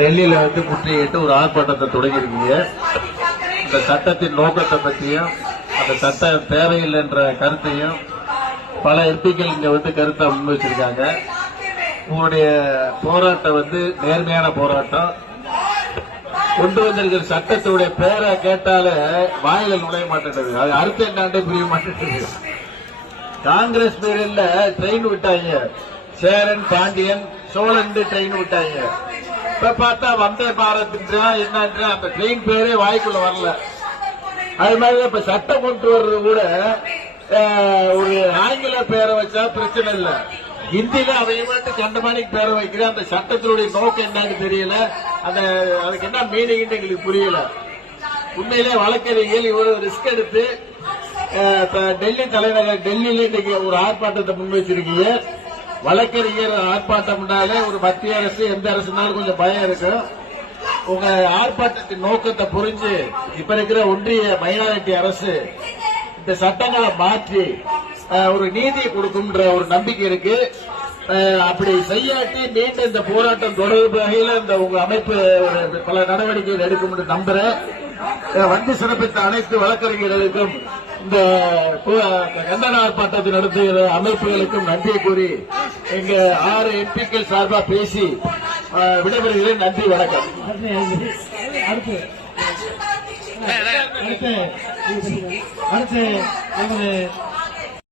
டெல்லியில முற்றுகையிட்டு ஒரு ஆர்ப்பாட்டத்தை தொடங்கியிருக்கீங்க. இந்த சட்டத்தின் நோக்கத்தை பற்றியும் அந்த சட்டம் தேவையில்லை என்ற கருத்தையும் பல எம்பிக்கள் இங்க கருத்தை முன்வச்சிருக்காங்க. உங்களுடைய போராட்டம் நேர்மையான போராட்டம். கொண்டு வந்திருக்கிற சட்டத்துடைய பேரை கேட்டால வாயில நுழைய மாட்டேங்குது. அது அர்த்தம் என்னாண்டே புரிய மாட்டேங்குது. காங்கிரஸ் பேரில் ட்ரெயின் விட்டாங்க, சேரன் பாண்டியன் சோழன் ட்ரெயின் விட்டாங்க. இப்ப பார்த்தா வந்தே பாரத் என்ன அந்த ட்ரெயின் பேரே வாய்க்குள்ள வரல. அது மாதிரி இப்ப சட்டம் கொண்டு வர்றது கூட ஒரு ஆங்கில பேரை வச்சா பிரச்சனை இல்ல, ஹிந்தியில அதையும் கண்டமானிக்கு பேரை வைக்கிற அந்த சட்டத்தினுடைய நோக்கம் என்னன்னு தெரியல. அதுக்கு என்ன மீனிங் எங்களுக்கு புரியல. உண்மையிலே வழக்கறிஞர்கள் இவ்வளவு ரிஸ்க் எடுத்து டெல்லி தலைநகர் டெல்லியில இன்னைக்கு ஒரு ஆர்ப்பாட்டத்தை முன் வச்சிருக்கீங்க. வழக்கறிஞர் ஆர்ப்பாட்டம்னாலே ஒரு மத்திய அரசு எந்த அரசுனாலும் கொஞ்சம் பயம் இருக்கு. உங்க ஆர்ப்பாட்டத்தின் நோக்கத்தை புரிஞ்சு இப்ப இருக்கிற ஒன்றிய மைனாரிட்டி அரசு இந்த சட்டங்களை மாற்றி ஒரு நீதியை கொடுக்கும்ன்ற ஒரு நம்பிக்கை இருக்கு. அப்படி செய்யாட்டி மீண்டும் இந்த போராட்டம் தொடர்பு வகையில் இந்த உங்க அமைப்பு பல நடவடிக்கைகள் எடுக்கும் என்று நம்புறேன். சிறப்பித்த அனைத்து வழக்கறிஞர்களுக்கும் இந்த கண்டன ஆர்ப்பாட்டத்தை நடத்துகிற அமைப்புகளுக்கும் நன்றி கூறி எங்க 6 எம்பிக்கள் சார்பா பேசி விடைபெறுகிறேன். நன்றி, வணக்கம். அடுத்து